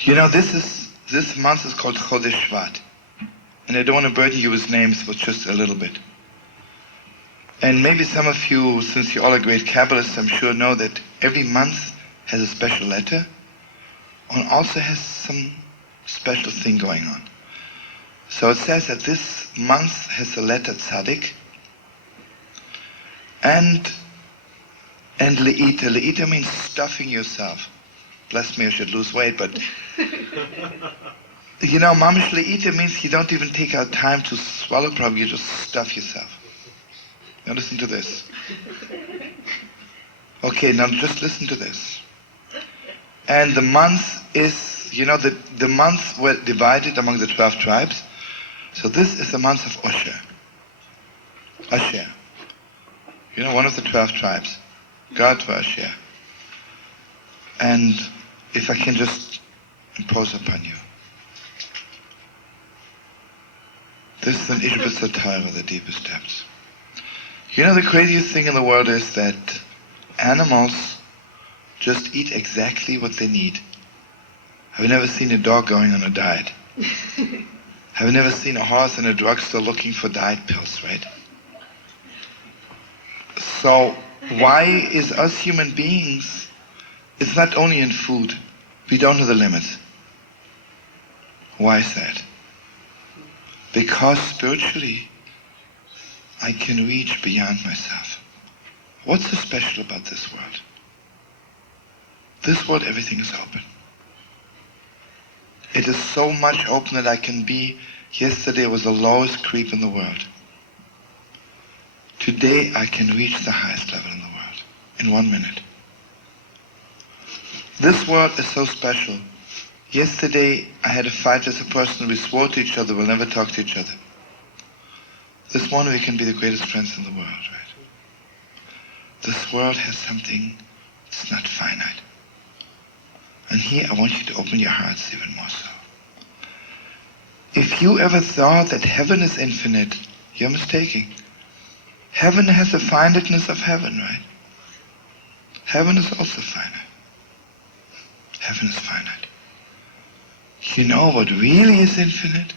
You know, this month is called Chodesh Shvat. And I don't want to burden you with names, but just a little bit. And maybe some of you, since you all are great Kabbalists, I'm sure know that every month has a special letter and also has some special thing going on. So it says that this month has the letter Tzaddik and Le'ita. Le'ita means stuffing yourself. Bless me, I should lose weight, but you know, Mamish Le'ita means you don't even take out time to swallow probably, you just stuff yourself. Now listen to this. Okay, now just listen to this. And the month is, you know, the months were divided among the 12 tribes. So this is the month of Osher. Asher. You know, one of the 12 tribes. God for Asher. And if I can just impose upon you. This is an Ishbitz Torah, the deepest depths. You know, the craziest thing in the world is that animals just eat exactly what they need. I've never seen a dog going on a diet. I've never seen a horse in a drugstore looking for diet pills, right? So why is us human beings, it's not only in food, we don't know the limits. Why is that? Because spiritually, I can reach beyond myself. What's so special about this world? This world, everything is open. It is so much open that I can be, yesterday was the lowest creep in the world. Today I can reach the highest level in the world, in 1 minute. This world is so special. Yesterday I had a fight with a person, we swore to each other, we'll never talk to each other. This morning we can be the greatest friends in the world, right? This world has something, it's not finite. And here I want you to open your hearts even more so. If you ever thought that heaven is infinite, you're mistaken. Heaven has the finiteness of heaven, right? Heaven is also finite. Heaven is finite. You know what really is infinite?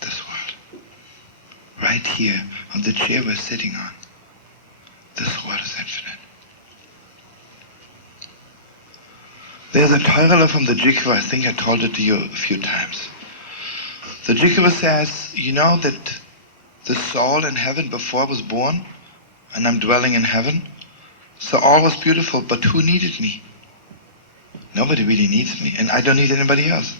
This world. Right here, on the chair we're sitting on. This world is infinite. There's a Torah from the Jikva, I think I told it to you a few times. The Jikva says, you know that the soul in heaven before I was born, and I'm dwelling in heaven, so all was beautiful, but who needed me? Nobody really needs me, and I don't need anybody else.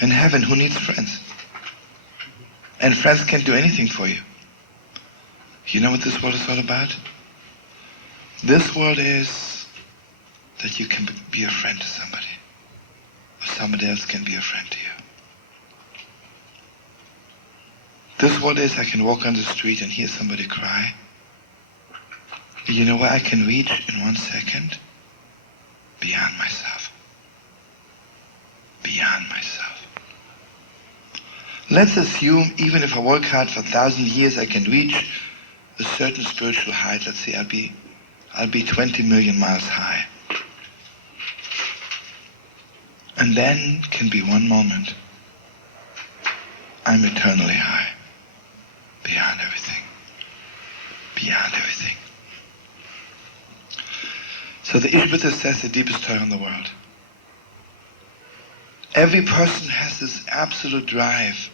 In heaven, who needs friends? And friends can't do anything for you. You know what this world is all about? This world is that you can be a friend to somebody, or somebody else can be a friend to you. This world is I can walk on the street and hear somebody cry. You know where I can reach in 1 second? Beyond myself. Beyond myself. Let's assume even if I work hard for 1,000 years, I can reach a certain spiritual height. Let's say I'll be 20 million miles high. And then can be one moment. I'm eternally high. Beyond everything. Beyond everything. So the Ishbitzer says the deepest Torah in the world. Every person has this absolute drive.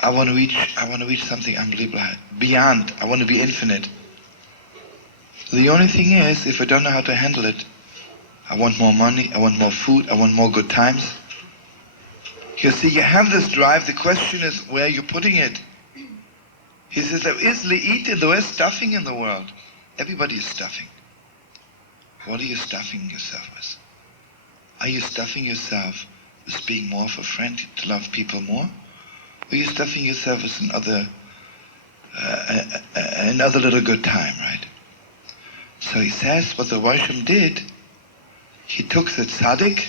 I want to reach something unbelievable. Beyond. I want to be infinite. The only thing is, if I don't know how to handle it, I want more money, I want more food, I want more good times. You see, you have this drive, the question is where are you putting it? He says there is le'ita, there is stuffing in the world. Everybody is stuffing. What are you stuffing yourself with? Are you stuffing yourself with being more of a friend, to love people more? Or are you stuffing yourself with another little good time, right? So he says what the Roshim did, he took the tzaddik,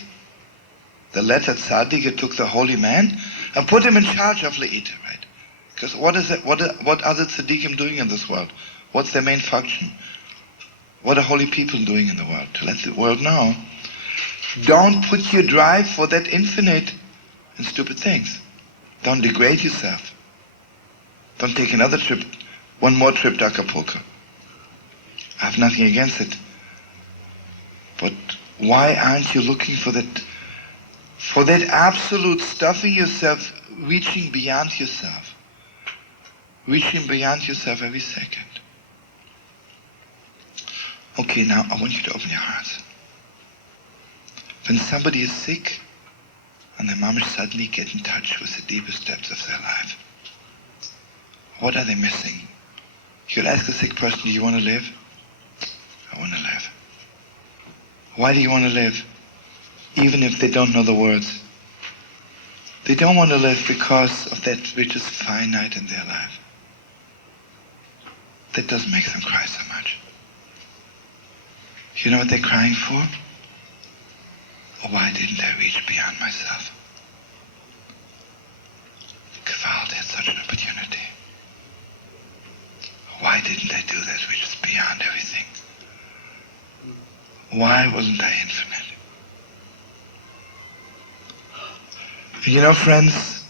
the letter tzaddik, he took the holy man, and put him in charge of le'ita, right? Because what are the tzaddikim doing in this world? What's their main function? What are holy people doing in the world? To let the world know, don't put your drive for that infinite in stupid things. Don't degrade yourself. Don't take another trip, one more trip to Acapulco. I have nothing against it. But why aren't you looking for that absolute stuffing yourself, reaching beyond yourself? Reaching beyond yourself every second. Okay, now I want you to open your hearts. When somebody is sick, and their mom suddenly get in touch with the deepest depths of their life, what are they missing? You'll ask a sick person, do you want to live? I want to live. Why do you want to live? Even if they don't know the words. They don't want to live because of that which is finite in their life. That doesn't make them cry so much. You know what they're crying for? Why didn't I reach beyond myself? Gewalt had such an opportunity. Why didn't I do that which is beyond everything? Why wasn't I infinite? You know, friends,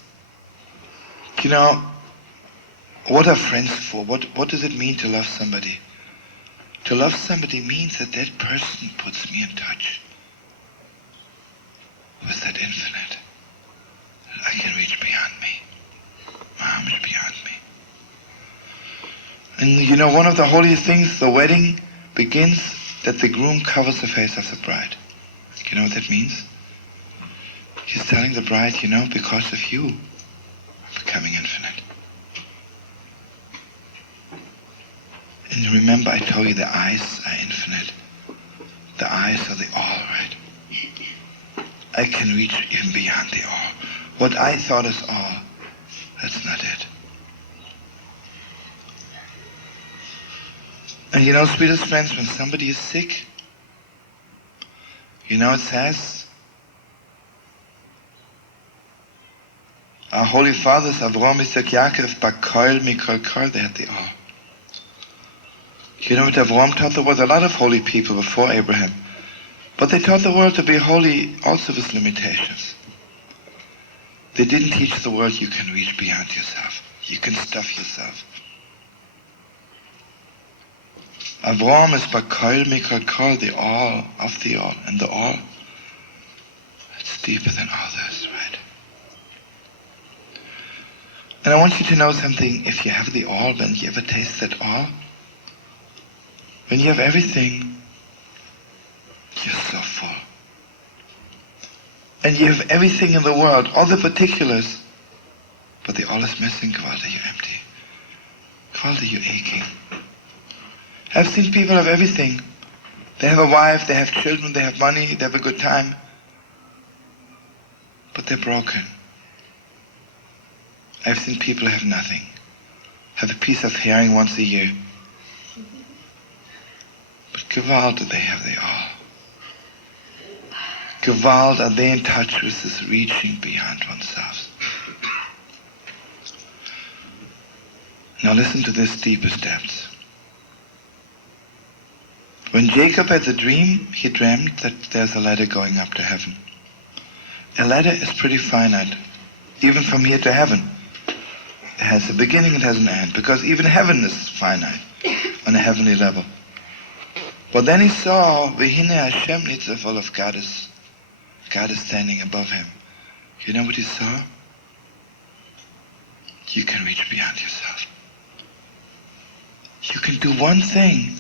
you know, what are friends for? What does it mean to love somebody? To love somebody means that that person puts me in touch with that infinite. I can reach beyond me. My arm is beyond me. And you know, one of the holiest things, the wedding begins that the groom covers the face of the bride. You know what that means? He's telling the bride, you know, because of you, I'm becoming infinite. And remember, I told you the eyes are infinite. The eyes are the all, right? I can reach even beyond the all. What I thought is all, that's not it. And you know, sweetest friends, when somebody is sick, you know it says, our holy fathers, Avraham, Isaac, Yaakov, Bakoil, Mikol, Kol, they had the all. You know what Avraham taught the world? A lot of holy people before Abraham. But they taught the world to be holy also with limitations. They didn't teach the world you can reach beyond yourself. You can stuff yourself. Avraham is Bakoil, Mikol, Kol, the all of the all. And the all, it's deeper than all this, right? And I want you to know something. If you have the all, when you ever taste that all, when you have everything, you're so full. And you have everything in the world, all the particulars, but the all is missing. Gewalter, you're empty. Gewalter, you're aching. I've seen people have everything. They have a wife, they have children, they have money, they have a good time, but they're broken. I've seen people have nothing, have a piece of herring once a year. But Gewalt, do they have the all? Gewalt, are they in touch with this reaching beyond oneself? Now listen to this deepest depths. When Jacob had the dream, he dreamt that there's a ladder going up to heaven. A ladder is pretty finite, even from here to heaven. It has a beginning, it has an end, because even heaven is finite on a heavenly level. But then he saw, Vehine Hashem Nitzavol, of God is standing above him. You know what he saw? You can reach beyond yourself. You can do one thing,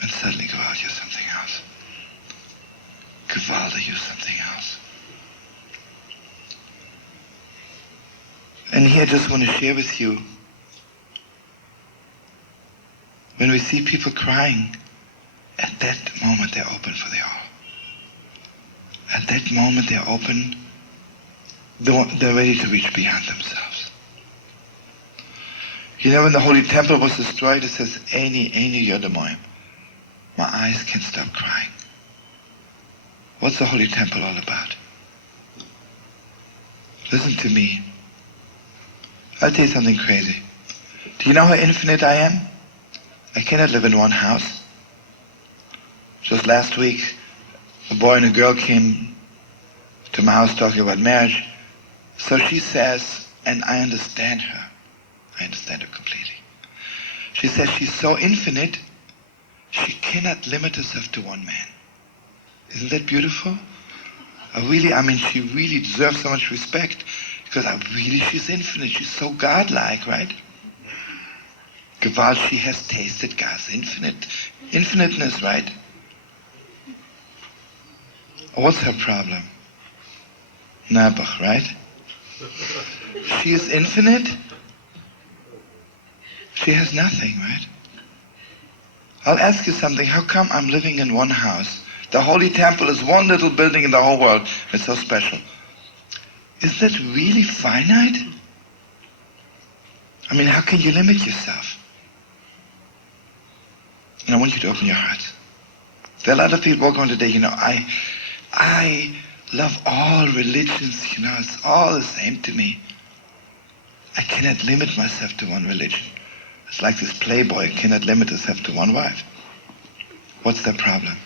and suddenly Gewalt, you're something else. Gewalt, you're something else. And here I just want to share with you, when we see people crying, at that moment they're open for the all. At that moment they're open, they're ready to reach beyond themselves. You know, when the Holy Temple was destroyed, it says, Eini, Eini Yodamoim. My eyes can't stop crying. What's the Holy Temple all about? Listen to me. I'll tell you something crazy. Do you know how infinite I am? I cannot live in one house. Just last week, a boy and a girl came to my house talking about marriage. So she says, and I understand her. I understand her completely. She says she's so infinite, she cannot limit herself to one man. Isn't that beautiful? She really deserves so much respect because she's infinite. She's so godlike, right? Gewalt, she has tasted God's infiniteness, right? What's her problem? Nabach, right? She is infinite. She has nothing, right? I'll ask you something. How come I'm living in one house? The Holy Temple is one little building in the whole world. It's so special. Is that really finite? How can you limit yourself? And I want you to open your heart. There are a lot of people walking on today, I love all religions, it's all the same to me. I cannot limit myself to one religion. It's like this playboy cannot limit himself to one wife. What's the problem?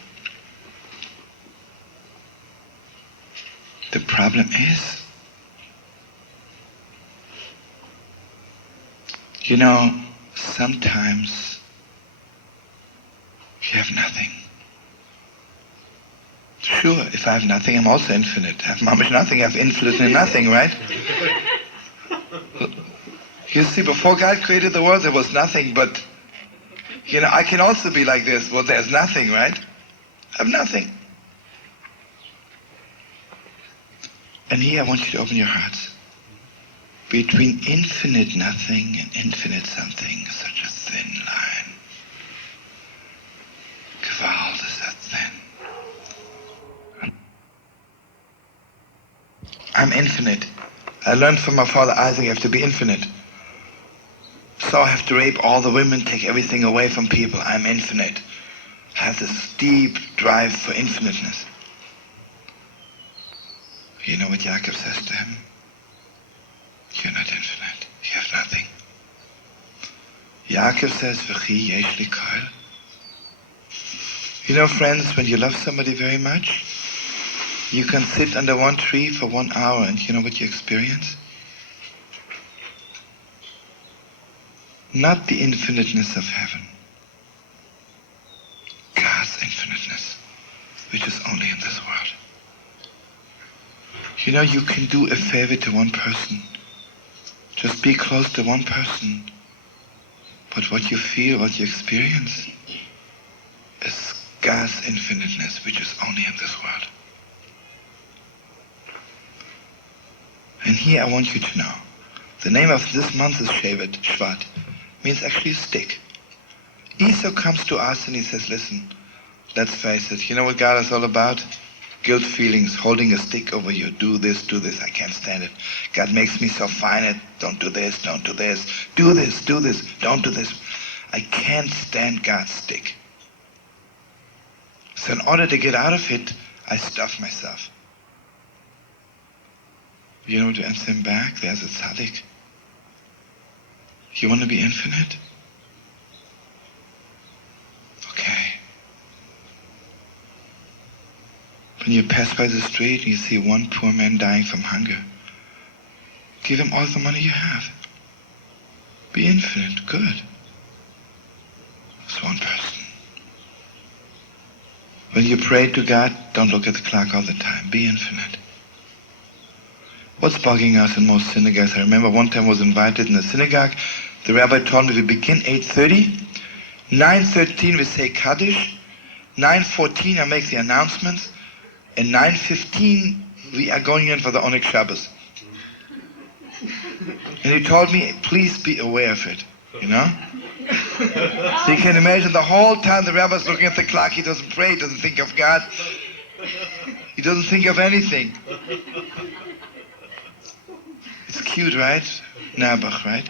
The problem is, sometimes you have nothing. Sure, if I have nothing, I'm also infinite. I have mamish nothing, I have infinitely nothing, right? You see, before God created the world, there was nothing, but, I can also be like this. Well, there's nothing, right? I have nothing. And here I want you to open your hearts. Between infinite nothing and infinite something is such a thin line. Gewalt is that thin. I'm infinite. I learned from my father Isaac I have to be infinite. So I have to rape all the women, take everything away from people. I'm infinite. I have this deep drive for infiniteness. You know what Yaakov says to him? You're not infinite. You have nothing. Yaakov says, V'chi yesh li kol. Friends, when you love somebody very much, you can sit under one tree for 1 hour and you know what you experience? Not the infiniteness of heaven. God's infiniteness, which is only in this world. You can do a favor to one person. Just be close to one person. But what you feel, what you experience, is God's infiniteness, which is only in this world. And here I want you to know, the name of this month is Shvat, means actually stick. Esau comes to us and he says, listen, let's face it, you know what God is all about? Guilt feelings, holding a stick over you. Do this, I can't stand it. God makes me so finite. Don't do this, don't do this. Do this, don't do this. I can't stand God's stick. So in order to get out of it, I stuff myself. You know what to answer him back? There's a tzaddik. You want to be infinite? Okay. When you pass by the street and you see one poor man dying from hunger, give him all the money you have. Be infinite. Good. It's one person. When you pray to God, don't look at the clock all the time. Be infinite. What's bugging us in most synagogues? I remember one time I was invited in a synagogue. The rabbi told me we begin 8:30. 9:13 we say Kaddish. 9:14 I make the announcements. And 9:15 we are going in for the Onyx Shabbos. And he told me, please be aware of it. So you can imagine the whole time the rabbi's looking at the clock. He doesn't pray, he doesn't think of God. He doesn't think of anything. It's cute, right? Nabach, right?